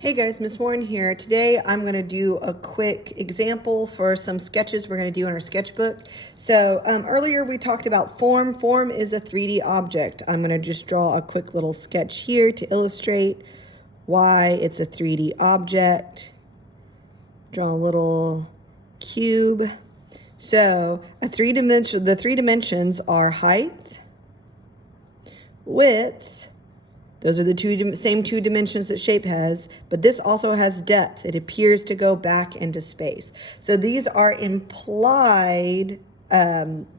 Hey guys, Miss Warren here. Today I'm going to do a quick example for some sketches we're going to do in our sketchbook. So earlier we talked about form. Form is a 3D object. I'm going to just draw a quick little sketch here to illustrate why it's a 3D object. Draw a little cube. So the three dimensions are height, width. Those are the same two dimensions that shape has, but this also has depth. It appears to go back into space. So these are implied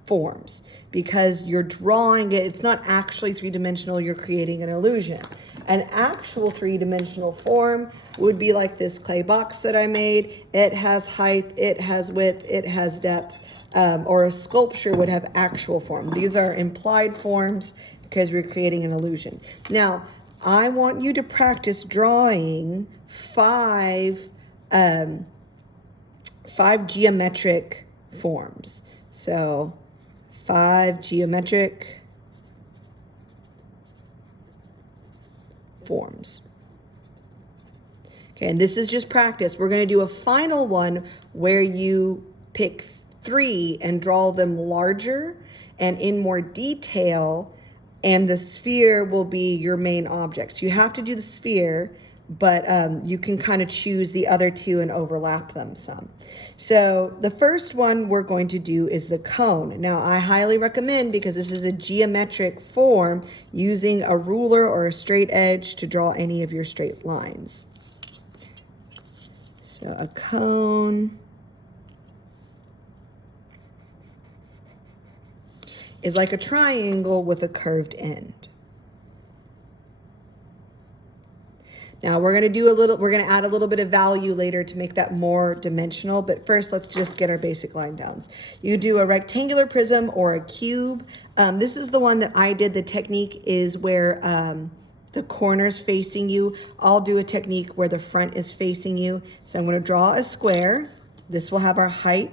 forms because you're drawing it. It's not actually three-dimensional. You're creating an illusion. An actual three-dimensional form would be like this clay box that I made. It has height, it has width, it has depth, or a sculpture would have actual form. These are implied forms because we're creating an illusion. Now, I want you to practice drawing five geometric forms. So 5 geometric forms. Okay, and this is just practice. We're going to do a final one where you pick 3 and draw them larger and in more detail, and the sphere will be your main object. So you have to do the sphere, but you can kind of choose the other 2 and overlap them some. So the first one we're going to do is the cone. Now I highly recommend, because this is a geometric form, using a ruler or a straight edge to draw any of your straight lines. So a cone is like a triangle with a curved end. Now we're going to add a little bit of value later to make that more dimensional, but first let's just get our basic line downs. You do a rectangular prism or a cube. This is the one that I did. The technique is where the corner's facing you. I'll do a technique where the front is facing you. So I'm going to draw a square. This will have our height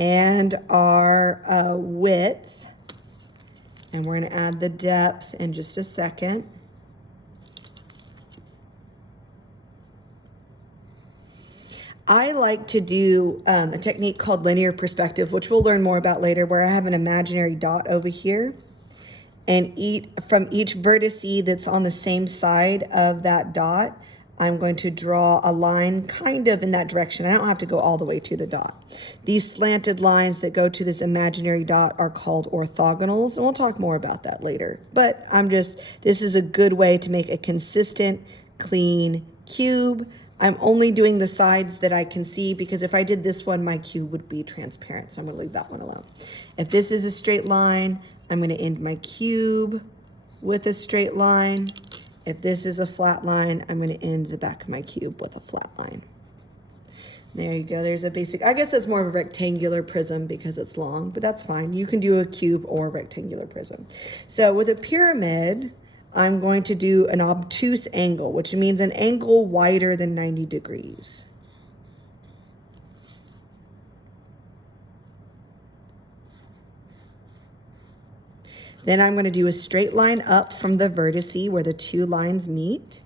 and our width, and we're going to add the depth in just a second. I like to do a technique called linear perspective, which we'll learn more about later, where I have an imaginary dot over here, and from each vertice that's on the same side of that dot, I'm going to draw a line kind of in that direction. I don't have to go all the way to the dot. These slanted lines that go to this imaginary dot are called orthogonals, and we'll talk more about that later. But this is a good way to make a consistent, clean cube. I'm only doing the sides that I can see, because if I did this one, my cube would be transparent, so I'm going to leave that one alone. If this is a straight line, I'm going to end my cube with a straight line. If this is a flat line, I'm going to end the back of my cube with a flat line. There you go. There's a basic, I guess that's more of a rectangular prism because it's long, but that's fine. You can do a cube or a rectangular prism. So with a pyramid, I'm going to do an obtuse angle, which means an angle wider than 90 degrees. Then I'm going to do a straight line up from the vertice where the 2 lines meet.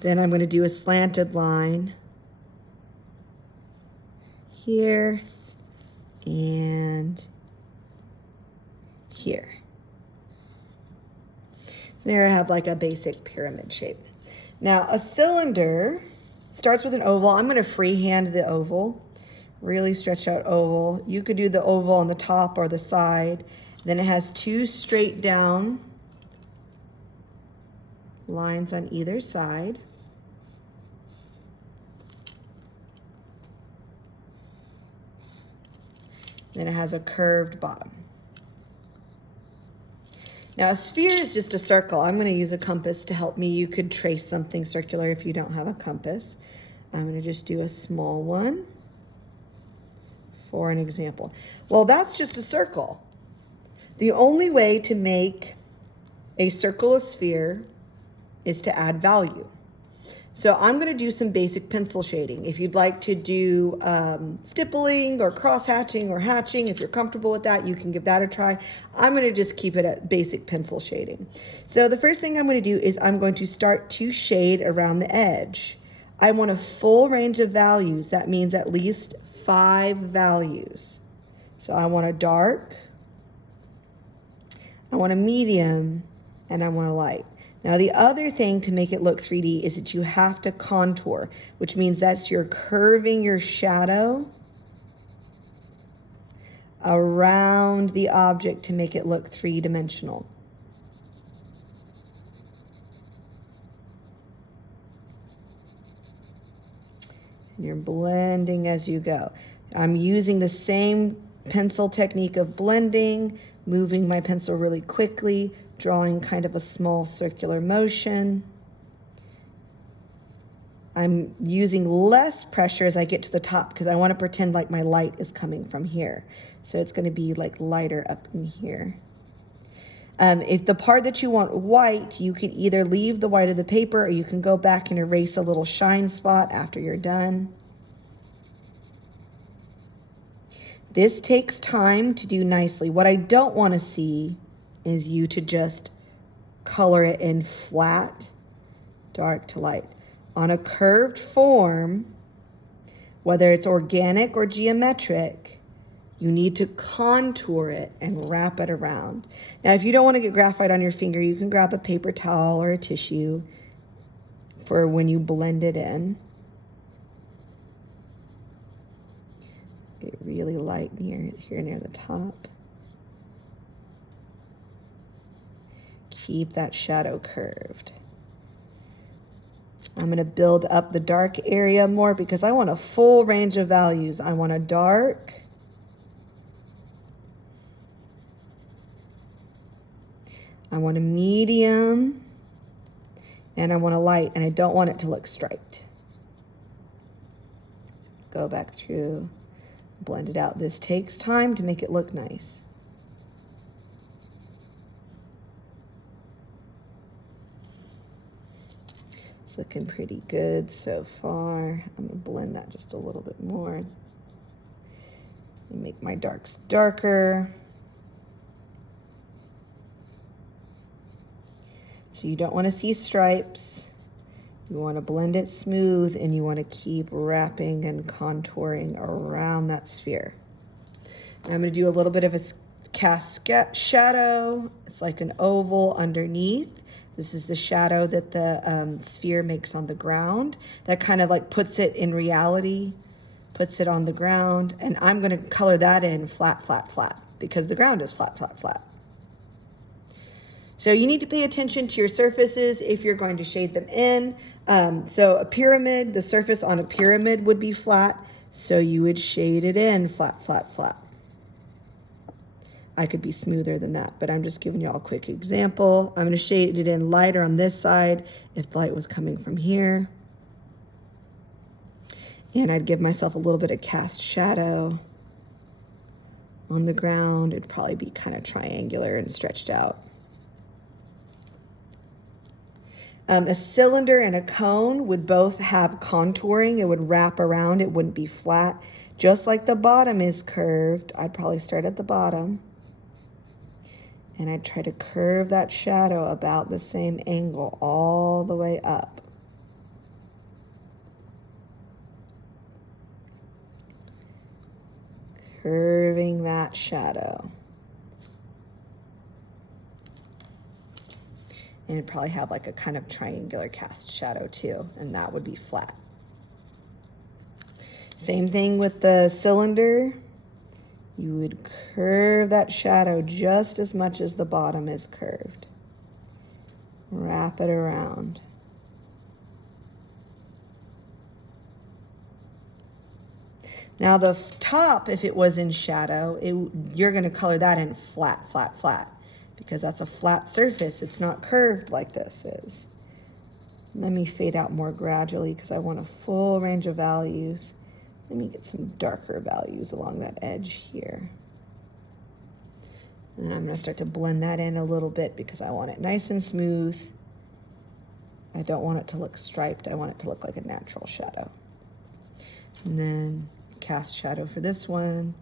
Then I'm going to do a slanted line here and here. There I have like a basic pyramid shape. Now a cylinder starts with an oval. I'm going to freehand the oval. Really stretch out oval. You could do the oval on the top or the side. Then it has 2 straight down lines on either side. Then it has a curved bottom. Now a sphere is just a circle. I'm going to use a compass to help me. You could trace something circular if you don't have a compass. I'm going to just do a small one for an example. Well, that's just a circle. The only way to make a circle a sphere is to add value. So I'm going to do some basic pencil shading. If you'd like to do stippling or cross hatching or hatching, if you're comfortable with that, you can give that a try. I'm going to just keep it at basic pencil shading. So the first thing I'm going to do is I'm going to start to shade around the edge. I want a full range of values. That means at least 5 values. So I want a dark, I want a medium, and I want a light. Now the other thing to make it look 3D is that you have to contour, which means that's you're curving your shadow around the object to make it look 3-dimensional. And you're blending as you go. I'm using the same pencil technique of blending, moving my pencil really quickly, drawing kind of a small circular motion. I'm using less pressure as I get to the top because I want to pretend like my light is coming from here. So it's going to be like lighter up in here. If the part that you want white, you can either leave the white of the paper or you can go back and erase a little shine spot after you're done. This takes time to do nicely. What I don't want to see is you to just color it in flat, dark to light. On a curved form, whether it's organic or geometric, you need to contour it and wrap it around. Now, if you don't want to get graphite on your finger, you can grab a paper towel or a tissue for when you blend it in. Get really light here near the top. Keep that shadow curved. I'm going to build up the dark area more because I want a full range of values. I want a dark, I want a medium, and I want a light, and I don't want it to look striped. Go back through, blend it out. This takes time to make it look nice. It's looking pretty good so far. I'm gonna blend that just a little bit more. Make my darks darker. So you don't want to see stripes. You want to blend it smooth and you want to keep wrapping and contouring around that sphere. And I'm going to do a little bit of a cast shadow. It's like an oval underneath. This is the shadow that the sphere makes on the ground. That kind of like puts it in reality, puts it on the ground. And I'm going to color that in flat, flat, flat because the ground is flat, flat, flat. So you need to pay attention to your surfaces if you're going to shade them in. So a pyramid, the surface on a pyramid would be flat. So you would shade it in flat, flat, flat. I could be smoother than that, but I'm just giving you all a quick example. I'm going to shade it in lighter on this side if the light was coming from here. And I'd give myself a little bit of cast shadow on the ground. It'd probably be kind of triangular and stretched out. A cylinder and a cone would both have contouring. It would wrap around. It wouldn't be flat. Just like the bottom is curved, I'd probably start at the bottom. And I'd try to curve that shadow about the same angle all the way up. Curving that shadow. And it'd probably have like a kind of triangular cast shadow too, and that would be flat. Same thing with the cylinder. You would curve that shadow just as much as the bottom is curved. Wrap it around. Now the top, if it was in shadow, you're going to color that in flat, flat, flat. Because that's a flat surface. It's not curved like this is. Let me fade out more gradually because I want a full range of values. Let me get some darker values along that edge here. And then I'm going to start to blend that in a little bit because I want it nice and smooth. I don't want it to look striped. I want it to look like a natural shadow. And then cast shadow for this one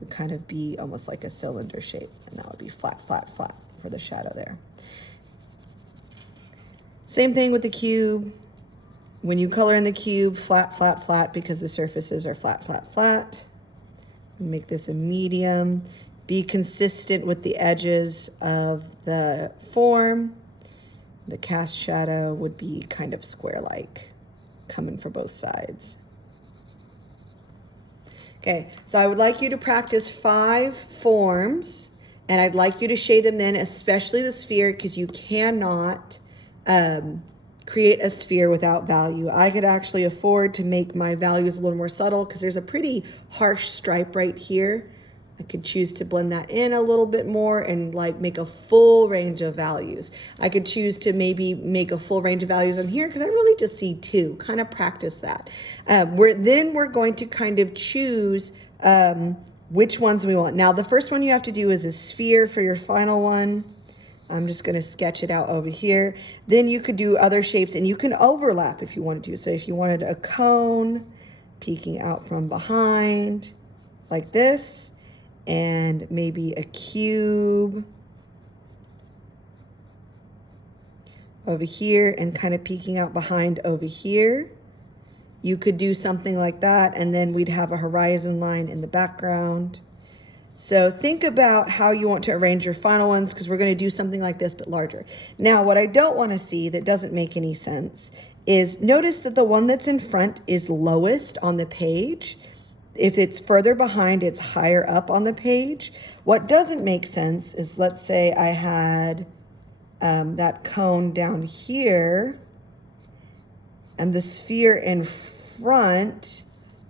would kind of be almost like a cylinder shape, and that would be flat, flat, flat for the shadow there. Same thing with the cube. When you color in the cube, flat, flat, flat, because the surfaces are flat, flat, flat. Make this a medium. Be consistent with the edges of the form. The cast shadow would be kind of square-like, coming for both sides. Okay, so I would like you to practice 5 forms, and I'd like you to shade them in, especially the sphere, because you cannot create a sphere without value. I could actually afford to make my values a little more subtle because there's a pretty harsh stripe right here. I could choose to blend that in a little bit more and like make a full range of values. I could choose to maybe make a full range of values on here because I really just see 2. Kind of practice that. We're going to kind of choose which ones we want. Now, the first one you have to do is a sphere for your final one. I'm just going to sketch it out over here. Then you could do other shapes, and you can overlap if you wanted to. So if you wanted a cone peeking out from behind like this, and maybe a cube over here and kind of peeking out behind over here. You could do something like that, and then we'd have a horizon line in the background. So think about how you want to arrange your final ones, because we're going to do something like this but larger. Now, what I don't want to see that doesn't make any sense is notice that the one that's in front is lowest on the page. If it's further behind, it's higher up on the page. What doesn't make sense is, let's say I had that cone down here and the sphere in front,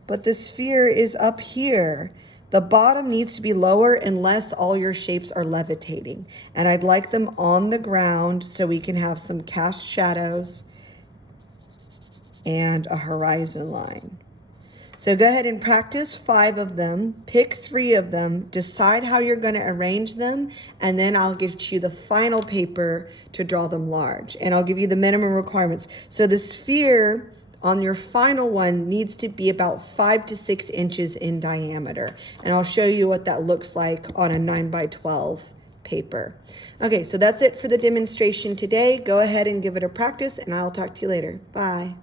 but the sphere is up here. The bottom needs to be lower unless all your shapes are levitating. And I'd like them on the ground so we can have some cast shadows and a horizon line. So go ahead and practice 5 of them, pick 3 of them, decide how you're going to arrange them, and then I'll give you the final paper to draw them large. And I'll give you the minimum requirements. So the sphere on your final one needs to be about 5 to 6 inches in diameter. And I'll show you what that looks like on a 9x12 paper. Okay, so that's it for the demonstration today. Go ahead and give it a practice, and I'll talk to you later. Bye.